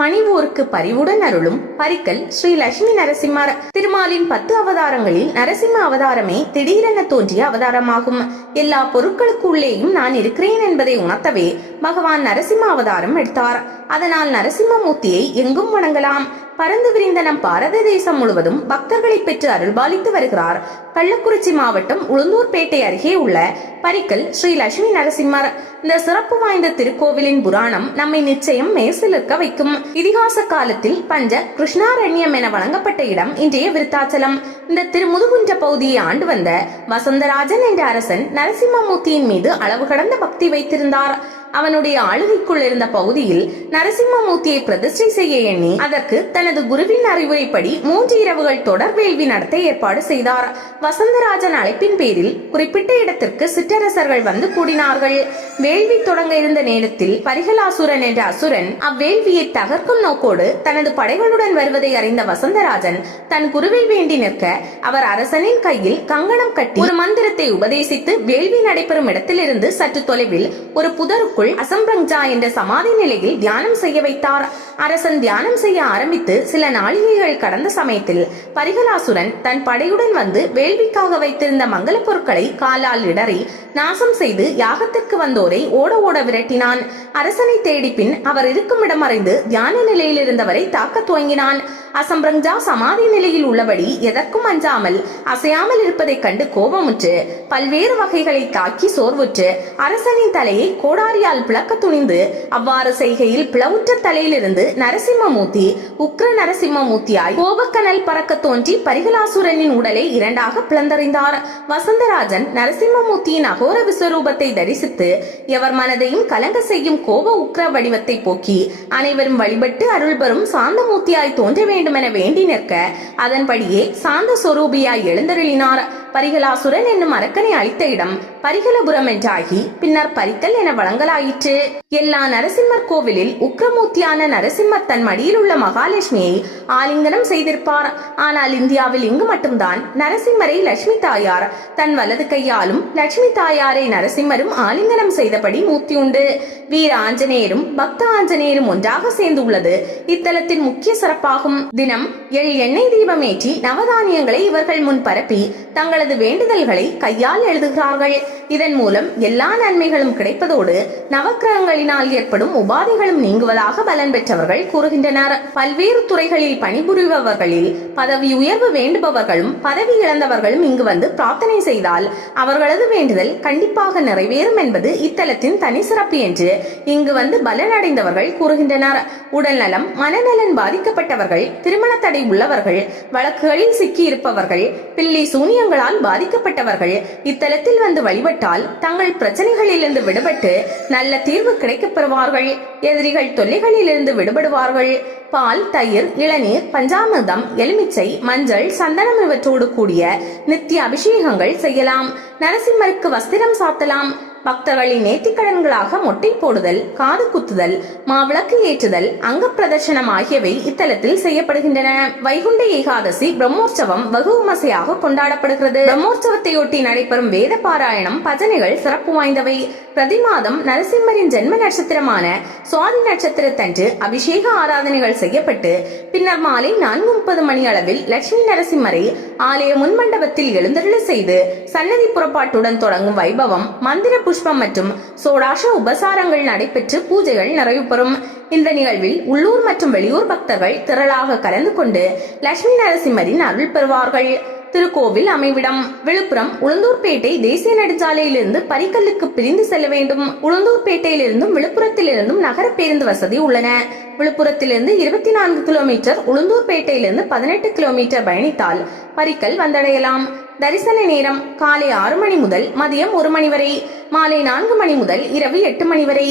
பணிவோருக்கு பரிவுடன் அருளும் பரிக்கல் ஸ்ரீ லட்சுமி நரசிம்மர். திருமாலின் 10 அவதாரங்களில் நரசிம்ம அவதாரமே திடீரென தோன்றிய அவதாரமாகும். எல்லா பொருட்களுக்கு உள்ளேயும் நான் இருக்கிறேன் என்பதை உணர்த்தவே பகவான் நரசிம்ம அவதாரம் எடுத்தார். அதனால் நரசிம்மமூர்த்தியை எங்கும் வணங்கலாம். பறந்து விரிந்த நம் பாரத தேசம் முழுவதும் பக்தர்களை பெற்று அருள்பாலித்து வருகிறார். கள்ளக்குறிச்சி மாவட்டம் உளுந்தூர்பேட்டை அருகே உள்ள பரிக்கல் ஸ்ரீ லட்சுமி நரசிம்மர். இந்த சிறப்பு வாய்ந்த திருக்கோவிலின் புராணம் நம்மை நிச்சயம் மேசிலிருக்க வைக்கும். இதிகாச காலத்தில் பஞ்ச கிருஷ்ணாரண்யம் என வழங்கப்பட்ட இடம் இன்றைய விருத்தாச்சலம். இந்த திருமுதுகுன்ற பகுதியை ஆண்டு வந்த வசந்தராஜன் என்ற அரசன் நரசிம்மமூர்த்தியின் மீது அளவு கடந்த பக்தி வைத்திருந்தார். அவனுடைய ஆளுகைக்குள் இருந்த பகுதியில் நரசிம்மமூர்த்தியை பிரதிஷ்டை செய்ய எண்ணி அதற்கு தனது குருவின் அறிவுரைப்படி 3 இரவுகள் தொடர் வேள்வி நடத்த ஏற்பாடு செய்தார். வசந்தராஜன் அழைப்பின் பேரில் குறிப்பிட்ட இடத்திற்கு சிற்றரசர்கள் வந்து கூடினார்கள். வேள்வி தொடங்க இருந்த நேரத்தில் பரிகலாசுரன் என்ற அசுரன் அவ்வேள்வியை தகர்க்கும் நோக்கோடு தனது படைகளுடன் வருவதை அறிந்த வசந்தராஜன் தன் குருவை வேண்டி நிற்க அவர் அரசனின் கையில் கங்கணம் கட்டி ஒரு மந்திரத்தை உபதேசித்து வேள்வி நடைபெறும் இடத்திலிருந்து சற்று தொலைவில் ஒரு புதருக்குள் அசம்பிரங்ஜா என்ற சமாதி நிலையில் தியானம் செய்ய வைத்தார். அரசன் தியானம் செய்ய ஆரம்பித்து சில நாளிகைகள் கடந்த சமயத்தில் பரிகலாசுரன் தன் படையுடன் வந்து வேள்விக்காக வைத்திருந்த மங்கள பொருட்களை காலால் இடறி நாசம் செய்து யாகத்திற்கு வந்தோரை ஓட ஓட விரட்டினான். அரசனை தேடி பின் அவர் இருக்கும் இடம் அறிந்து தியான நிலையில் இருந்தவரை தாக்க துவங்கினான். அசம்பிரங்ஜா சமாதி நிலையில் உள்ளபடி எதற்கும் அஞ்சாமல் அசையாமல் இருப்பதை கண்டு கோபமுற்று பல்வேறு வகைகளை தாக்கி சோர்வுற்று அரசனின் தலையை கோடாரியால் பிளக்க துணிந்து அவ்வாறு செய்கையில் பிளவுற்ற தலையிலிருந்து நரசிம்மமூர்த்தி உக்ர நரசிம்மமூர்த்தியாய் கோபக்கனல் பறக்க தோன்றி பரிகலாசுரனின் உடலை 2ஆக பிளந்தறிந்தார். வசந்தராஜன் நரசிம்மமூர்த்தியின் அகோர விஸ்வரூபத்தை தரிசித்து எவர் மனதையும் கலங்க செய்யும் கோப உக்ர வடிவத்தை போக்கி அனைவரும் வழிபட்டு அருள்பெறும் சாந்தமூர்த்தியாய் தோன்ற வேண்டும் என வேண்டி நிற்க அதன்படியே சாந்த சொரூபியாய் எழுந்தருளினார். பரிகலாசுரன் என்னும் அரக்கனை அழித்த இடம் பரிகலபுரம் என்றாகி பின்னர் பரிக்கல் என வழங்கலாயிற்று. எல்லா நரசிம்மர் கோவிலில் உக்ரமூர்த்தியான நரசிம்மர் தன் மடியில் உள்ள மகாலட்சுமியை ஆலிங்கனம் செய்திருப்பார். ஆனால் இந்தியாவில் இங்கு மட்டும்தான் நரசிம்மரை லட்சுமி தாயார் தன் வலது கையாலும் லட்சுமி தாயாரை நரசிம்மரும் ஆலிங்கனம் செய்தபடி மூர்த்தி உண்டு. வீர ஆஞ்சநேயரும் பக்த ஆஞ்சநேயரும் ஒன்றாக சேர்ந்து உள்ளது இத்தலத்தின் முக்கிய சிறப்பாகும். தினம் எண்ணெய் தீபம் ஏற்றி நவதானியங்களை இவர்கள் முன் பரப்பி தங்களது வேண்டுதல்களை கையால் எழுதுகிறார்கள். இதன் மூலம் எல்லா நன்மைகளும் கிடைப்பதோடு நவக்கிரகங்களினால் ஏற்படும் உபாதைகளும் நீங்குவதாக பலன் பெற்றவர்கள் கூறுகின்றனர். பல்வேறு துறைகளில் பணிபுரிபவர்களில் பதவி உயர்வு வேண்டுபவர்களும் பதவி இழந்தவர்களும் இங்கு வந்து பிரார்த்தனை செய்தால் அவர்களது வேண்டுதல் கண்டிப்பாக நிறைவேறும் என்பது இத்தலத்தின் தனி சிறப்பு என்று இங்கு வந்து பலனடைந்தவர்கள் கூறுகின்றனர். உடல்நலம் மனநலன் பாதிக்கப்பட்டவர்கள், திருமண தடை உள்ளவர்கள், வழக்குகளில் சிக்கி இருப்பவர்கள், பில்லி சூனியங்களால் பாதிக்கப்பட்டவர்கள் இத்தலத்தில் வந்து வழிபட்டால் தங்கள் பிரச்சனைகளிலிருந்து விடுபட்டு நல்ல தீர்வு கிடைக்கப் பெறுவார்கள். எதிரிகள் தொல்லைகளில் இருந்து விடுபடுவார்கள். பால், தயிர், இளநீர், பஞ்சாமிர்தம், எலுமிச்சை, மஞ்சள், சந்தனம் இவற்றோடு கூடிய நித்திய அபிஷேகங்கள் செய்யலாம். நரசிம்மருக்கு வஸ்திரம் சாத்தலாம். பக்தர்களின் நேர்த்திக்கடன்களாக மொட்டை போடுதல், காது குத்துதல், மாவிளக்கு ஏற்றுதல், அங்க பிரதர்சனம் ஆகியவை இத்தலத்தில் செய்யப்படுகின்றன. வைகுண்ட ஏகாதசி பிரம்மோற்சவம் வெகு விமர்சையாக கொண்டாடப்படுகிறது. பிரம்மோற்சவத்தையொட்டி நடைபெறும் வேத பாராயணம், பஜனைகள் சிறப்பு வாய்ந்தவை. பிரதி மாதம் நரசிம்மரின் ஜென்ம நட்சத்திரமான சுவாதி நட்சத்திரத்தன்று அபிஷேக ஆராதனைகள் செய்யப்பட்டு பின்னர் மாலை 4:30 மணி அளவில் லட்சுமி நரசிம்மரை ஆலய முன்மண்டபத்தில் எழுந்தருள செய்து சன்னதி புறப்பாட்டுடன் தொடங்கும் வைபவம், மந்திர புஷ்பம் மற்றும் சோடாஷ உபசாரங்கள் நடைபெற்று பூஜைகள் நிறைவு பெறும். இந்த நிகழ்வில் உள்ளூர் மற்றும் வெளியூர் பக்தர்கள் திரளாக கலந்து கொண்டு லட்சுமி நரசிம்மரின் அருள் பெறுவார்கள். திருக்கோவில் அமைவிடம் விழுப்புரம் உளுந்தூர்பேட்டை தேசிய நெடுஞ்சாலையிலிருந்து பரிக்கல்லுக்கு பிரிந்து செல்ல வேண்டும். உளுந்தூர்பேட்டையிலிருந்தும் விழுப்புரத்திலிருந்தும் நகர பேருந்து வசதி உள்ளன. விழுப்புரத்திலிருந்து 24 கிலோமீட்டர், உளுந்தூர்பேட்டையிலிருந்து 18 கிலோமீட்டர் பயணித்தால் பரிக்கல் வந்தடையலாம். தரிசன நேரம் காலை 6 மணி முதல் மதியம் 1 மணி வரை, மாலை 4 மணி முதல் இரவு 8 மணி வரை.